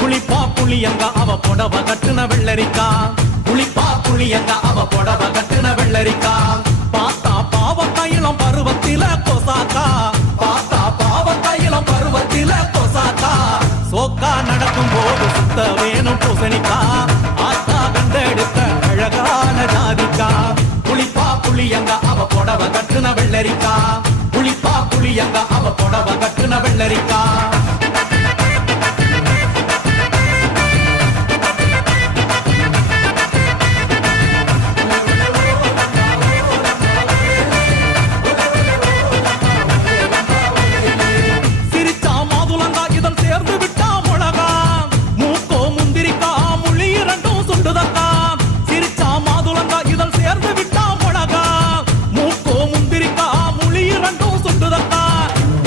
புளிப்பா புளியங்க அவ புடவ கட்டுன வெள்ளரிக்கா, புளிப்பா புளியங்க அவ புடவ கட்டுன வெள்ளரிக்கா. பார்த்தா பாவக்காயிலம் பருவத்தில கொசாக்கா, பார்த்தா பாவக்காயிலம் பருவத்தில கொசாக்கா. சோக்கா நடக்கும் போது சுத்த வேணும் பூசணிக்கா, ஆத்தா கண்டெடுத்த அழகான ஜாதிக்கா. புளிப்பா புளியங்க அவ புடவ கட்டுன வெள்ளரிக்கா, புளிப்பா புளியங்க அவ புடவ கட்டுன வெள்ளரிக்கா.